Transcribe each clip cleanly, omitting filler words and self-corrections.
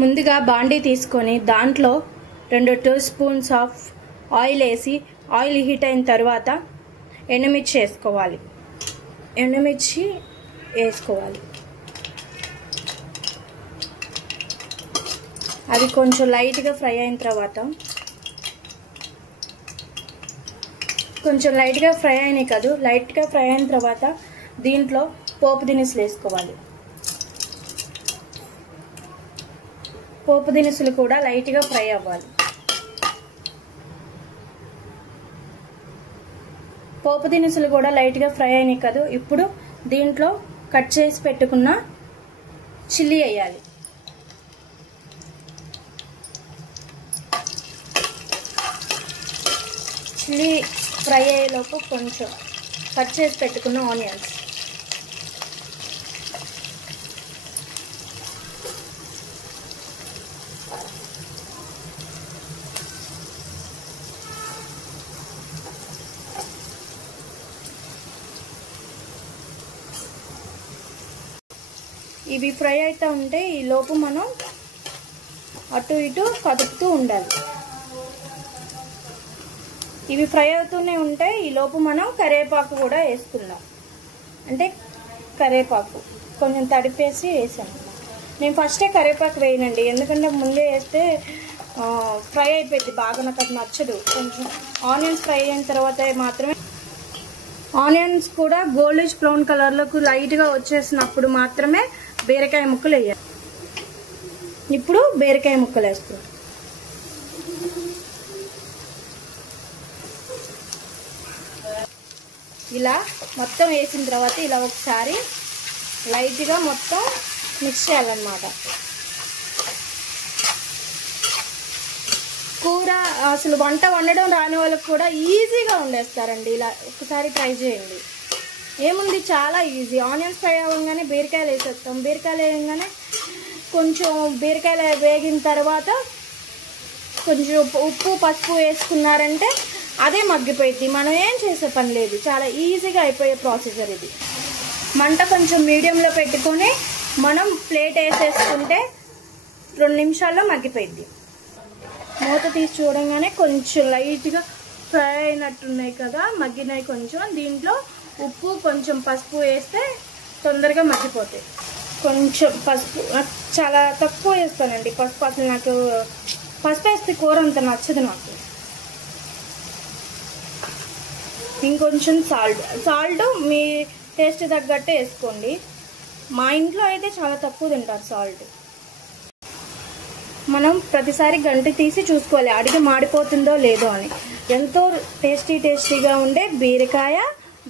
ముందుగా బాండీ తీసుకొని దాంట్లో 2 టేబుల్ స్పూన్స్ ఆఫ్ ఆయిల్ వేసి ఆయిల్ హీట్ అయిన తర్వాత ఎండుమిర్చి వేసుకోవాలి. ఎండుమిర్చి వేసుకోవాలి. అది కొంచెం లైట్గా ఫ్రై అయిన తర్వాత లైట్గా ఫ్రై అయిన తర్వాత దీంట్లో పోపు దినుసులు వేసుకోవాలి. పోపు దినుసులు కూడా లైట్గా ఫ్రై అవ్వాలి. పోపు దినుసులు కూడా లైట్గా ఫ్రై అయినాయి కదా. ఇప్పుడు దీంట్లో కట్ చేసి పెట్టుకున్న చిల్లీ వేయాలి. చిల్లీ ఫ్రై అయ్యేలోపు కొంచెం కట్ చేసి పెట్టుకున్న ఆనియన్స్, ఇవి ఫ్రై అవుతూ ఉంటే ఈ లోపు మనం అటు ఇటు కదుపుతూ ఉండాలి. ఇవి ఫ్రై అవుతూనే ఉంటే ఈ లోపు మనం కరివేపాకు కూడా వేసుకుందాం. అంటే కరివేపాకు కొంచెం తడిపేసి వేసాను. నేను ఫస్టే కరివేపాకు వేయనండి, ఎందుకంటే ముందే వేస్తే ఫ్రై అయిపోయింది బాగా, నాకు అది నచ్చదు. కొంచెం ఆనియన్స్ ఫ్రై అయిన తర్వాత మాత్రమే, ఆనియన్స్ కూడా గోల్డిష్ బ్రౌన్ కలర్లోకి లైట్గా వచ్చేసినప్పుడు మాత్రమే బీరకాయ ముక్కలు వేయాలి. ఇప్పుడు బీరకాయ ముక్కలు వేస్తున్నాం. ఇలా మొత్తం వేసిన తర్వాత ఇలా ఒకసారి లైట్గా మొత్తం మిక్స్ చేయాలన్నమాట. కూర అసలు వంట వండడం రాని వాళ్ళకి కూడా ఈజీగా వండేస్తారండి. ఇలా ఒకసారి ట్రై చేయండి. ఏముంది, చాలా ఈజీ. ఆనియన్స్ ఫ్రై అవ్వగానే బీరకాయలు వేసేస్తాం. బీరకాయలు వేయగానే కొంచెం బీరకాయలు వేగిన తర్వాత కొంచెం ఉప్పు పసుపు వేసుకున్నారంటే అదే మగ్గిపోయింది. మనం ఏం చేసే పని లేదు, చాలా ఈజీగా అయిపోయే ప్రాసెసర్ ఇది. మంట కొంచెం మీడియంలో పెట్టుకొని మనం ప్లేట్ వేసేసుకుంటే 2 నిమిషాల్లో మగ్గిపోయింది. మూత తీసి చూడంగానే కొంచెం లైట్గా ఫ్రై అయినట్టున్నాయి కదా, మగ్గినాయి కొంచెం. దీంట్లో ఉప్పు కొంచెం పసుపు వేస్తే తొందరగా మగ్గిపోతాయి. కొంచెం పసుపు చాలా తక్కువ వేస్తానండి పసుపు, అసలు నాకు పసుపు వేస్తే కూర అంత నచ్చదు నాకు. ఇంకొంచెం సాల్ట్ మీ టేస్ట్ తగ్గట్టే వేసుకోండి. మా ఇంట్లో అయితే చాలా తక్కువ తింటారు సాల్ట్. మనం ప్రతిసారి గంట తీసి చూసుకోవాలి అడిగి మాడిపోతుందో లేదో అని. ఎంతో టేస్టీగా ఉండే బీరకాయ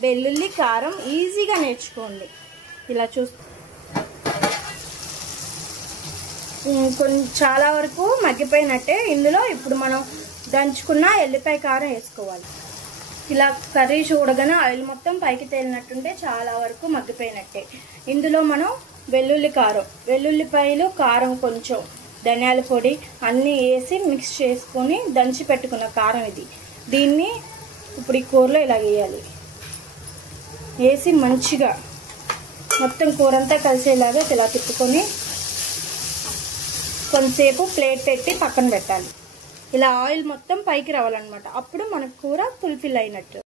వెల్లుల్లి కారం ఈజీగా నేర్చుకోండి. ఇలా కొంచెం చాలా వరకు మగ్గిపోయినట్టే. ఇందులో ఇప్పుడు మనం దంచుకున్న ఎల్లిపాయ కారం వేసుకోవాలి. ఇలా కర్రీ చూడగానే ఆయిల్ మొత్తం పైకి తేలినట్టుంటే చాలా వరకు మగ్గిపోయినట్టే. ఇందులో మనం వెల్లుల్లిపాయలు కారం కొంచెం ధనియాల పొడి అన్నీ వేసి మిక్స్ చేసుకొని దంచి పెట్టుకున్న కారం ఇది. దీన్ని ఇప్పుడు ఈ కూరలో ఇలా వేయాలి. వేసి మంచిగా మొత్తం కూర అంతా కలిసేలాగా ఇలా తిప్పుకొని కొంతసేపు ప్లేట్ పెట్టి పక్కన పెట్టాలి. ఇలా ఆయిల్ మొత్తం పైకి రావాలన్నమాట. అప్పుడు మన కూర ఫుల్ఫిల్ అయినట్టు.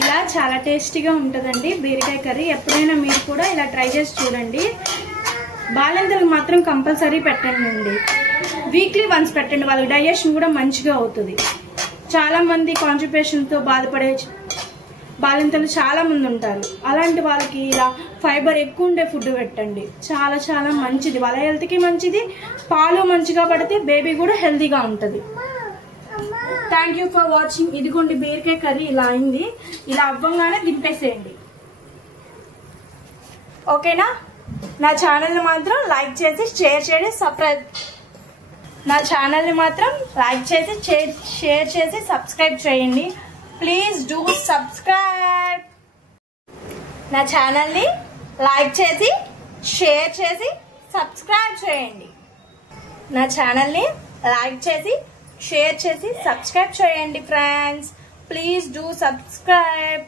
ఇలా చాలా టేస్టీగా ఉంటుందండి బీరకాయ కర్రీ. ఎప్పుడైనా మీరు కూడా ఇలా ట్రై చేసి చూడండి. బాలింతలకు మాత్రం కంపల్సరీ పెట్టండి. వీక్లీ వన్స్ పెట్టండి, వాళ్ళకి డైజెషన్ కూడా మంచిగా అవుతుంది. చాలామంది కాన్స్టిపేషన్తో బాధపడే బాలింతలు చాలామంది ఉంటారు. అలాంటి వాళ్ళకి ఇలా ఫైబర్ ఎక్కువ ఉండే ఫుడ్ పెట్టండి. చాలా చాలా మంచిది, వాళ్ళ హెల్త్కి మంచిది. పాలు మంచిగా పడితే బేబీ కూడా హెల్తీగా ఉంటుంది. Thank you for watching. ఇదిగోండి బీరకాయ కర్రీ ఇలా అయింది. ఇలా అవ్వంగానే దింపేసేయండి. ఓకేనా? నా ఛానల్ని మాత్రం లైక్ చేసి షేర్ చేసి సబ్స్క్రైబ్ చేయండి. Please do subscribe. నా ఛానల్ని లైక్ చేసి షేర్ చేసి సబ్స్క్రైబ్ చేయండి. నా ఛానల్ని లైక్ చేసి షేర్ చేసి సబ్స్క్రైబ్ చేయండి ఫ్రెండ్స్. Please do subscribe.